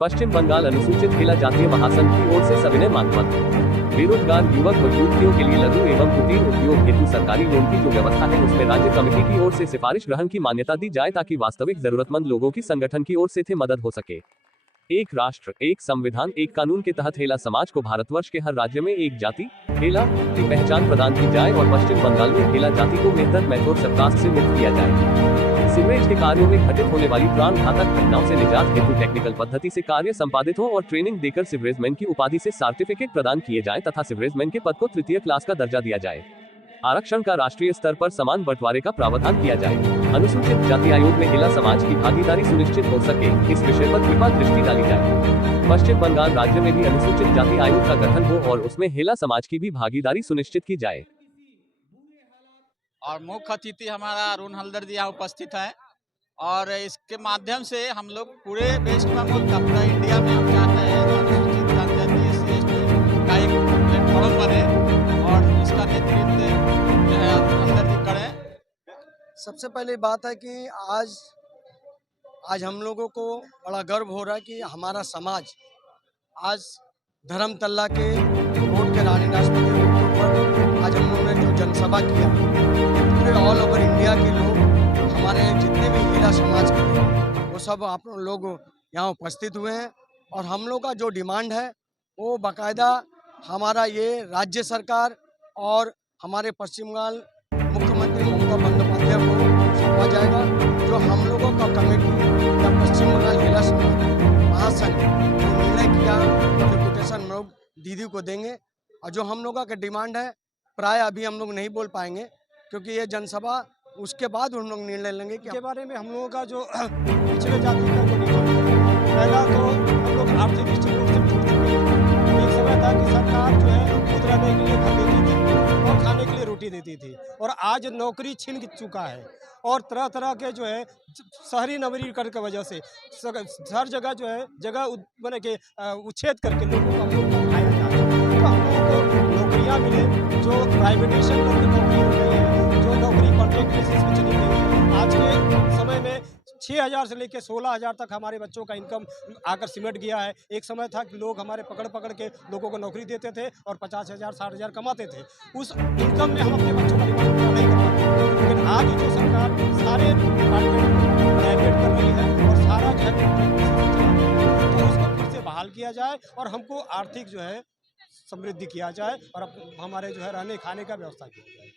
पश्चिम बंगाल अनुसूचित महिला जातीय महासंघ की ओर से सविनय मांग पत्र। बेरोजगार युवक व युवतियों के लिए लघु एवं कुटीर उद्योग हेतु सरकारी लोन की जो व्यवस्था है उसमें राज्य कमेटी की ओर से सिफारिश ग्रहण की मान्यता दी जाए ताकि वास्तविक जरूरतमंद लोगों की संगठन की ओर से थे मदद हो सके। एक राष्ट्र एक संविधान एक कानून के तहत हेला समाज को भारतवर्ष के हर राज्य में एक जाति हेला की पहचान प्रदान की जाए और पश्चिम बंगाल में हेला जाति को मेहतर मेथोड सबकास्ट से मुक्त किया जाए। सीवरेज के कार्यों में घटित होने वाली प्राण घातक घटनाओं से निजात हेतु टेक्निकल पद्धति से कार्य संपादित हो और ट्रेनिंग देकर सीवरेजमैन की उपाधि से सर्टिफिकेट प्रदान किए जाए तथा सीवरेजमैन के पद को तृतीय क्लास का दर्जा दिया जाए। आरक्षण का राष्ट्रीय स्तर पर समान बंटवारे का प्रावधान किया जाए। अनुसूचित जाति आयोग में महिला समाज की भागीदारी सुनिश्चित हो सके, इस विषय पर कृपा दृष्टि डाली जाए। पश्चिम बंगाल राज्य में भी अनुसूचित जाति आयोग का गठन हो और उसमें महिला समाज की भी भागीदारी सुनिश्चित की जाए। और मुख्य अतिथि हमारा अरुण हल्दर जी यहाँ उपस्थित है और इसके माध्यम से हम लोग पूरे वेस्ट बंगाल का पूरा इंडिया में हम चाहते हैं अनुसूचित जाति SC/ST का एक प्लेटफॉर्म बने और इसका नेतृत्व जो है हल्दर जी करें। सबसे पहली बात है कि आज हम लोगों को बड़ा गर्व हो रहा है कि हमारा समाज आज धर्मतल्ला के कोर्ट के रानी राष्ट्रपति रोड के ऊपर आज हम लोगों ने जो जनसभा किया, ये पूरे ऑल ओवर इंडिया के लोग हमारे जितने भी महिला समाज के लोग वो सब आप लोग यहाँ उपस्थित हुए हैं और हम लोग का जो डिमांड है वो बाकायदा हमारा ये राज्य सरकार और हमारे पश्चिम बंगाल मुख्यमंत्री ममता बंदोपाध्याय को सौंपा जाएगा। जो हम लोगों का कमेटी या पश्चिम बंगाल महिला समाज महासंघ जो निर्णय किया डिप्यूटेशन हम लोग दीदी को देंगे और जो हम लोगों का डिमांड है प्राय अभी हम लोग नहीं बोल पाएंगे क्योंकि ये जनसभा उसके बाद हम लोग निर्णय लेंगे कि के बारे में हम लोगों का जो पिछड़े जाति का जो डिमांड है, पहला तो हम लोग आर्थिक दृष्टि से छूट चुके हैं। एक समय था कि सरकार जो है खुद रहने के लिए घर देती थी और खाने के लिए रोटी देती थी और आज नौकरी छीन चुका है और तरह तरह के जो है शहरी नगरीकरण की वजह से हर जगह जो है जगह बने के उच्छेद करके लोगों को हम लोग को खाया जा रहा है। तो हम लोगों को नौकरियाँ मिले, जो प्राइवेटेशन करके नौकरी हो गई है, जो नौकरी कॉन्ट्रैक्ट बेसिस पे चली गई है। आज के समय में 6,000 से लेकर 16,000 तक हमारे बच्चों का इनकम आकर सिमट गया है। एक समय था कि लोग हमारे पकड़ के लोगों को नौकरी देते थे और 50,000 60,000 कमाते थे। उस इनकम में हम अपने बच्चों का डिमांड पूरा नहीं कर पाते। लेकिन आज जो सरकार सारे डिपार्टमेंट को प्राइवेट कर रही है और सारा जो है तो उसको फिर से बहाल किया जाए और हमको आर्थिक जो है समृद्धि किया जाए और हमारे जो है रहने खाने का व्यवस्था की जाए।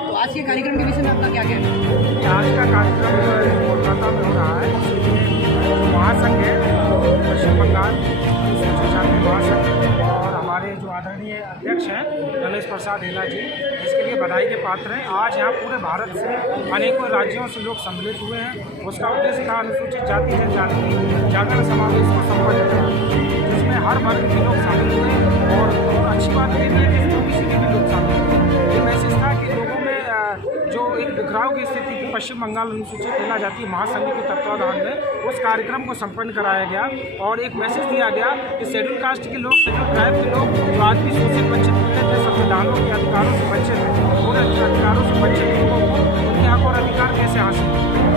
तो आज के कार्यक्रम के विषय में आपका क्या कहना है? आज का कार्यक्रम जो है कोलकाता में हो रहा है, महासंघ है पश्चिम बंगाल अनुसूचित जाति महासंघ और हमारे जो आदरणीय अध्यक्ष हैं गणेश प्रसाद हेला जी, इसके लिए बधाई के पात्र हैं। आज यहाँ पूरे भारत से अनेकों राज्यों से लोग सम्मिलित हुए हैं। उसका उद्देश्य था अनुसूचित जाति जनजाति जागरण समावेश को संपन्न करना, जिसमें हर वर्ग के लोग शामिल हुए और अच्छी बात ये भी है कि OBC के भी लोग शामिल हुए। ये मैसेज था कि लोगों में जो एक बिखराव की स्थिति थी पश्चिम बंगाल अनुसूचित महिला जाति महासंघ के तत्वाधान में उस कार्यक्रम को संपन्न कराया गया और एक मैसेज दिया गया कि शेड्यूल कास्ट के लोग, शेड्यूल ट्राइब के लोग जो आज भी शोषित वंचित मिलते थे, संविधानों के अधिकारों से वंचित थे, उन अधिकारों से वंचित लोगों को उनके हक और अधिकार कैसे हासिल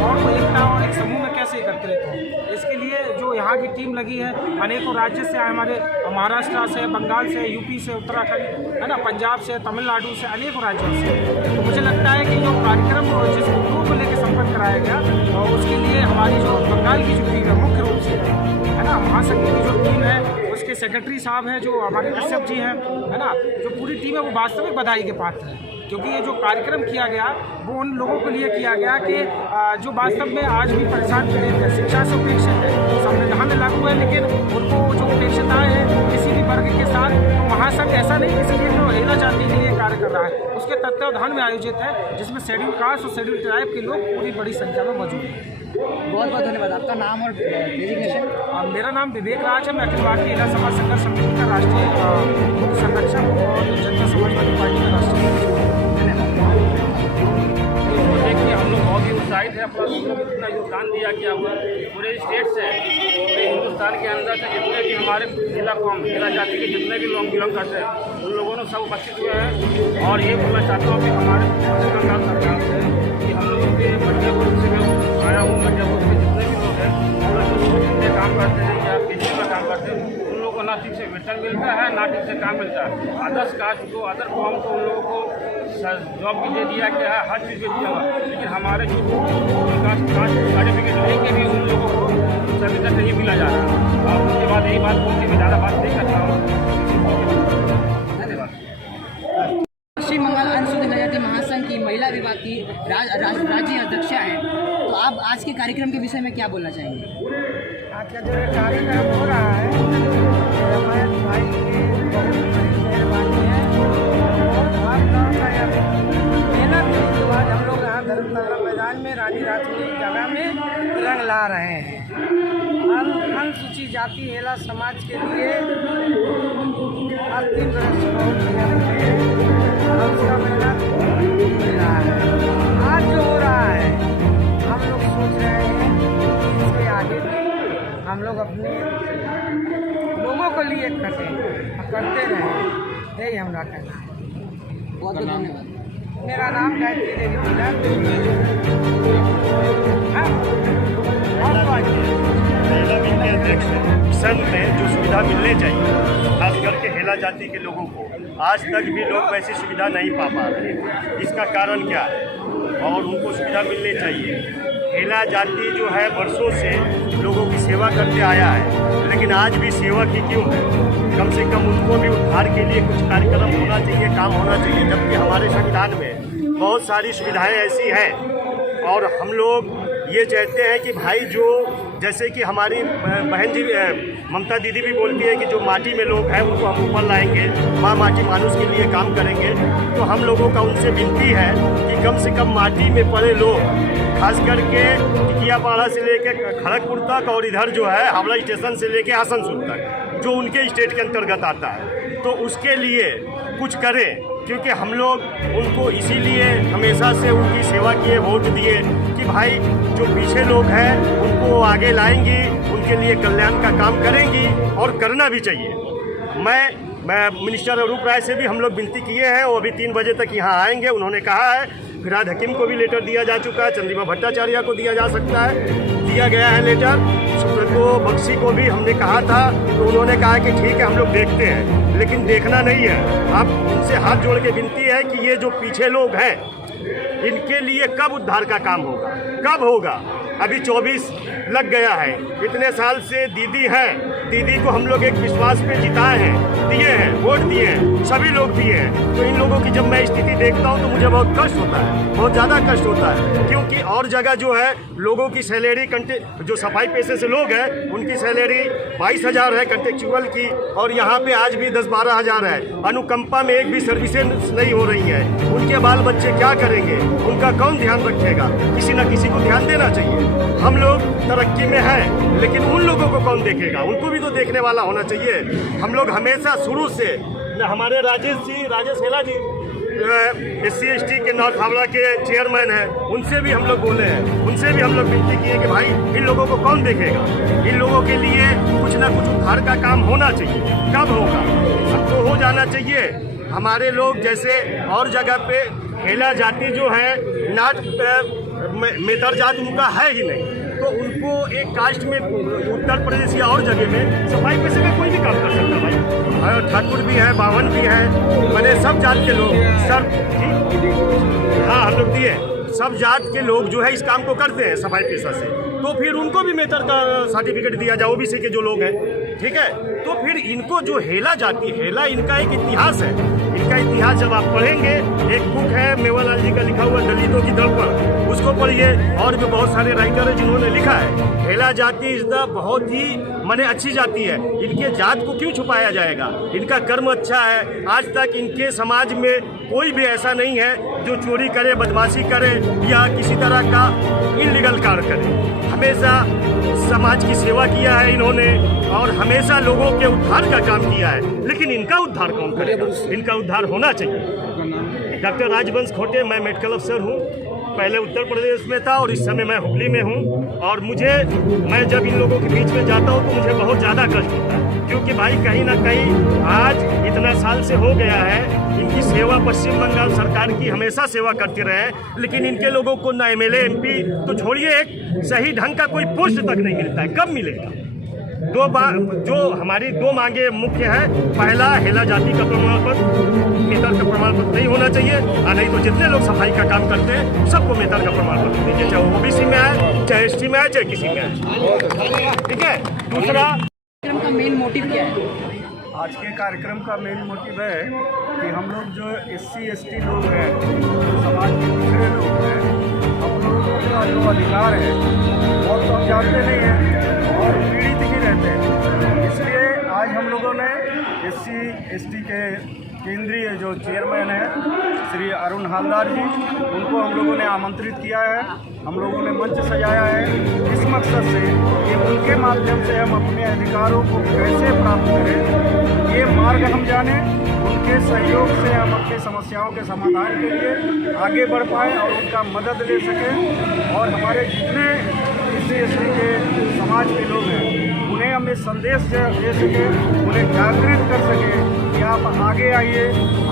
और वो एकता और एक समूह में कैसे एकत्रित हो। इसके लिए जो यहाँ की टीम लगी है, अनेकों राज्य से आए, हमारे महाराष्ट्र से, बंगाल से, यूपी से, उत्तराखंड है ना, पंजाब से, तमिलनाडु से, अनेकों राज्यों से। तो मुझे लगता है कि जो कार्यक्रम जिस मुद्दों को लेकर संपन्न कराया गया और उसके लिए हमारी जो बंगाल की जो टीम है मुख्य रूप से है ना, महासंघ की जो टीम है उसके सेक्रेटरी साहब हैं जो हमारे कश्यप जी हैं है ना, जो पूरी टीम है वो वास्तविक बधाई के पात्र हैं क्योंकि ये जो कार्यक्रम किया गया वो उन लोगों के लिए किया गया कि जो वास्तव में आज भी परेशान पीड़ित है, शिक्षा से उपेक्षित है, संविधान में लागू है लेकिन उनको जो उपेक्षिताएँ हैं किसी भी वर्ग के साथ, तो महासंघ ऐसा नहीं किसी लिए जो महिला जाति के लिए कार्य कर रहा है, उसके तत्वाधान में आयोजित है जिसमें शेड्यूल कास्ट और शेड्यूल ट्राइब के लोग पूरी बड़ी संख्या में मौजूद हैं। बहुत बहुत धन्यवाद। आपका नाम और डेजिग्नेशन? मेरा नाम विवेक राज है। मैं अखिल भारतीय महिला समाज संघर्ष समिति का राष्ट्रीय मुख्य संरक्षक और जनता समाजवादी पार्टी का राष्ट्रीय। देखिए हम लोग बहुत ही उत्साहित है, अपना इतना योगदान दिया गया हुआ पूरे स्टेट से, पूरे हिंदुस्तान के अंदर से जितने भी हमारे महिला कौम महिला जाति के जितने भी लोग बिलोंग करते हैं उन लोगों ने सब उपस्थित हुए हैं और ये बोलना चाहता हूँ कि हमारे पश्चिम बंगाल सरकार से कि हम लोगों के मध्य वर्ग से आया हूँ, मध्य वर्ग के जितने भी लोग हैं पेंशन मिलता है, ना ठीक से काम मिलता है। अदर्स कास्ट को, अदर कॉम को, उन लोगों को जॉब भी दे दिया गया है, हर चीज़ दे दिया हुआ, लेकिन हमारे जो कास्ट सर्टिफिकेट लेके भी उन लोगों को सर्टिफिकेट नहीं मिला जा रहा। और उसके बाद यही बात बोलती मैं ज़्यादा बात नहीं करता हूँ। धन्यवाद। पश्चिम बंगाल अनुसूचित जनजाति महासंघ की महिला विभाग की राज्य अध्यक्षा हैं, तो आप आज के कार्यक्रम के विषय में क्या बोलना चाहेंगे? आज का जो कार्यक्रम हो रहा है हमारे भाई की मेहरबानी है और हर गाँव का मेहनत के बाद हम लोग यहाँ धर्मतला मैदान में रानी राजपूत जगह में रंग ला रहे हैं। अनुसूचित जाति हेला समाज के लिए अंतिम वर्ष बहुत मेहनत है और उसका मेहनत मिल रहा है। आज जो हो रहा है हम लोग सोच रहे हैं कि इसके आगे भी हम लोग अपने लोगों को लिए करते रहें, यही हमारा कहना है। बहुत बहुत धन्यवाद। मेरा नाम गायत्री देवी पीला। के अध्यक्ष संघ में जो सुविधा मिलने चाहिए खास करके हेला जाति के लोगों को आज तक भी लोग वैसी सुविधा नहीं पा रहे हैं। इसका कारण क्या है और उनको सुविधा मिलनी चाहिए। हेला जाति जो है वर्षों से लोगों की सेवा करते आया है, लेकिन आज भी सेवा की क्यों है? कम से कम उनको भी उद्धार के लिए कुछ कार्यक्रम होना चाहिए, काम होना चाहिए। जबकि हमारे संविधान में बहुत सारी सुविधाएं ऐसी हैं और हम लोग ये चाहते हैं कि भाई जो जैसे कि हमारी बहन जी ममता दीदी भी बोलती है कि जो माटी में लोग हैं उनको हम ऊपर लाएंगे, माँ माटी मानुष के लिए काम करेंगे। तो हम लोगों का उनसे विनती है कि कम से कम माटी में पड़े लोग, खास करके टिकियापाड़ा से लेके खड़गपुर तक और इधर जो है हावड़ा स्टेशन से लेके आसनसोल तक जो उनके स्टेट के अंतर्गत आता है, तो उसके लिए कुछ करें। क्योंकि हम लोग उनको इसीलिए हमेशा से उनकी सेवा किए, वोट दिए कि भाई जो पीछे लोग हैं उनको आगे लाएंगी, उनके लिए कल्याण का काम करेंगी और करना भी चाहिए। मैं मिनिस्टर अरूप राय से भी हम लोग विनती किए हैं, वो अभी 3 बजे तक यहाँ आएंगे। उन्होंने कहा है फिराद हकीम को भी लेटर दिया जा चुका है, चंद्रिमा भट्टाचार्य को दिया जा सकता है, दिया गया है लेटर। सुब्रतो बख्शी को भी हमने कहा था, तो उन्होंने कहा कि ठीक है हम लोग देखते हैं, लेकिन देखना नहीं है। अब उनसे हाथ जोड़ के विनती है कि ये जो पीछे लोग हैं इनके लिए कब उद्धार का काम होगा, कब होगा? अभी 24 लग गया है, इतने साल से दीदी हैं, दीदी को हम लोग एक विश्वास पे जिताए हैं, दिए हैं, वोट दिए हैं, सभी लोग दिए हैं। तो इन लोगों की जब मैं स्थिति देखता हूं तो मुझे बहुत कष्ट होता है, बहुत ज़्यादा कष्ट होता है। क्योंकि और जगह जो है लोगों की सैलरी जो सफाई पेशे से लोग हैं उनकी सैलरी 22,000 है कंट्रेक्चुअल की, और यहाँ पे आज भी 10-12 हज़ार है। अनुकंपा में एक भी सर्विसेज नहीं हो रही है। उनके बाल बच्चे क्या करेंगे, उनका कौन ध्यान रखेगा? किसी न किसी को ध्यान देना चाहिए। हम लोग तरक्की में हैं, लेकिन उन लोगों को कौन देखेगा? उनको भी तो देखने वाला होना चाहिए। हम लोग हमेशा शुरू से हमारे राजेश हेला जी SC/ST के नॉर्थ हावड़ा के चेयरमैन हैं, उनसे भी हम लोग बोले हैं, उनसे भी हम लोग विनती किए कि भाई इन लोगों को कौन देखेगा? इन लोगों के लिए कुछ ना कुछ उद्धार का काम होना चाहिए। कब होगा? सबको हो जाना चाहिए। हमारे लोग जैसे और जगह पे हेला जाति जो है मेतर जात उनका है ही नहीं, तो उनको एक कास्ट में उत्तर प्रदेश या और जगह में सफाई पेशे में कोई भी काम कर सकता है भाई। और ठाकुर भी है, बावन भी है, मैंने सब जात के लोग सब हाँ हम लोग दिए, सब जात के लोग जो है इस काम को करते हैं सफाई पेशा से, तो फिर उनको भी मेहतर का सर्टिफिकेट दिया जाए, ओबीसी के जो लोग हैं, ठीक है। तो फिर इनको जो हेला जाति, हेला इनका एक इतिहास है। इनका इतिहास जब आप पढ़ेंगे, एक बुक है मेवालाल जी का लिखा हुआ दलितों की दर्पण, उसको पढ़िए। और भी बहुत सारे राइटर हैं जिन्होंने लिखा है। हेला जाति इस द बहुत ही माने अच्छी जाति है। इनके जात को क्यों छुपाया जाएगा? इनका कर्म अच्छा है। आज तक इनके समाज में कोई भी ऐसा नहीं है जो चोरी करे, बदमाशी करे या किसी तरह का इलीगल कार्य करे। हमेशा समाज की सेवा किया है इन्होंने और हमेशा लोगों के उद्धार का काम किया है। लेकिन इनका उद्धार कौन करेगा? इनका उद्धार होना चाहिए। डॉक्टर राजवंश खोटे, मैं मेडिकल अफसर हूँ। पहले उत्तर प्रदेश में था और इस समय मैं हुगली में हूँ। और मैं जब इन लोगों के बीच में जाता हूँ तो मुझे बहुत ज़्यादा कष्ट होता है, क्योंकि भाई कहीं ना कहीं आज इतना साल से हो गया है इनकी सेवा पश्चिम बंगाल सरकार की हमेशा सेवा करते रहे, लेकिन इनके लोगों को ना MLA MP तो छोड़िए, एक सही ढंग का कोई पोस्ट तक नहीं मिलता है। कब मिलेगा? जो हमारी दो मांगे मुख्य है, पहला हेला जाति का प्रमाण पत्र, मेहतर का प्रमाण पत्र नहीं होना चाहिए, और नहीं तो जितने लोग सफाई का काम करते हैं सबको मेहतर का प्रमाण पत्र दीजिए, चाहे वो ओबीसी में आए, चाहे एसटी में आए, चाहे किसी में आए। ठीक है। दूसरा, कार्यक्रम का मेन मोटिव क्या है? आज के कार्यक्रम का मेन मोटिव है कि हम लोग जो SC ST लोग हैं, जो समाज के पिछड़े लोग हैं, हम लोगों का जो अधिकार है वो तो हम जानते नहीं हैं और पीड़ित ही रहते हैं। इसलिए आज हम लोगों ने SC ST के केंद्रीय जो चेयरमैन हैं श्री अरुण हालदार जी, उनको हम लोगों ने आमंत्रित किया है। हम लोगों ने मंच सजाया है इस मकसद से कि उनके माध्यम से हम अपने अधिकारों को कैसे प्राप्त करें, ये मार्ग हम जाने, उनके सहयोग से हम अपनी समस्याओं के समाधान के लिए आगे बढ़ पाएँ और उनका मदद ले सकें। और हमारे जितने SC ST के समाज के लोग हैं उन्हें हम ये संदेश दे सकें, उन्हें जागृत कर सकें कि आप आगे आइए,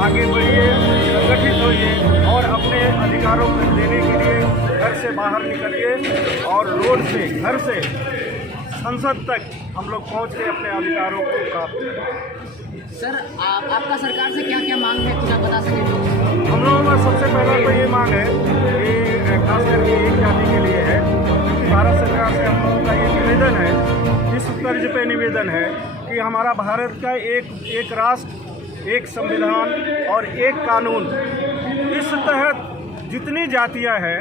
आगे बढ़िए, संगठित होइए और अपने अधिकारों को देने के लिए घर से बाहर निकलिए और रोड से, घर से संसद तक हम लोग पहुँच के अपने अधिकारों को प्राप्त करें। सर आपका सरकार से क्या क्या मांग है, कुछ आप बता सकें? हम लोगों का सबसे पहला तो ये मांग है कि खास करके एक जाति के लिए है, क्योंकि भारत सरकार से हम लोगों का ये निवेदन है, इस तर्ज पे निवेदन है कि हमारा भारत का एक राष्ट्र, एक संविधान और एक कानून, इस तहत जितनी जातियां हैं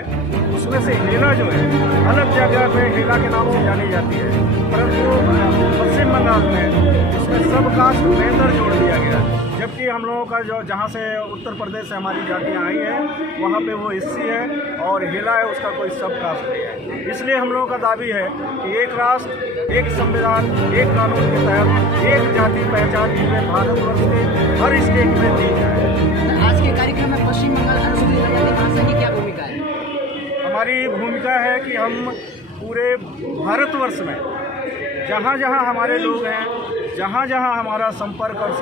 उसमें से हेला जो है अलग जगह पे हेला के नाम से जानी जाती है, परंतु पश्चिम बंगाल में उसमें सब कास्ट मेहतर जोड़ दिया गया, जबकि हम लोगों का जो जहाँ से उत्तर प्रदेश से हमारी जातियाँ आई हैं वहाँ पे वो SC है और हेला है, उसका कोई सब कास्ट नहीं है। इसलिए हम लोगों का दावी है कि एक राष्ट्र, एक संविधान, एक कानून के तहत एक जाति पहचान पूरे भारतवर्ष के हर स्टेट में दी जाए। आज के कार्यक्रम में पश्चिम बंगाल अनुसूचित जनजाति महासंघ की क्या भूमिका है? हमारी भूमिका है कि हम पूरे भारतवर्ष में जहाँ जहाँ हमारे लोग हैं, जहाँ जहाँ हमारा संपर्क और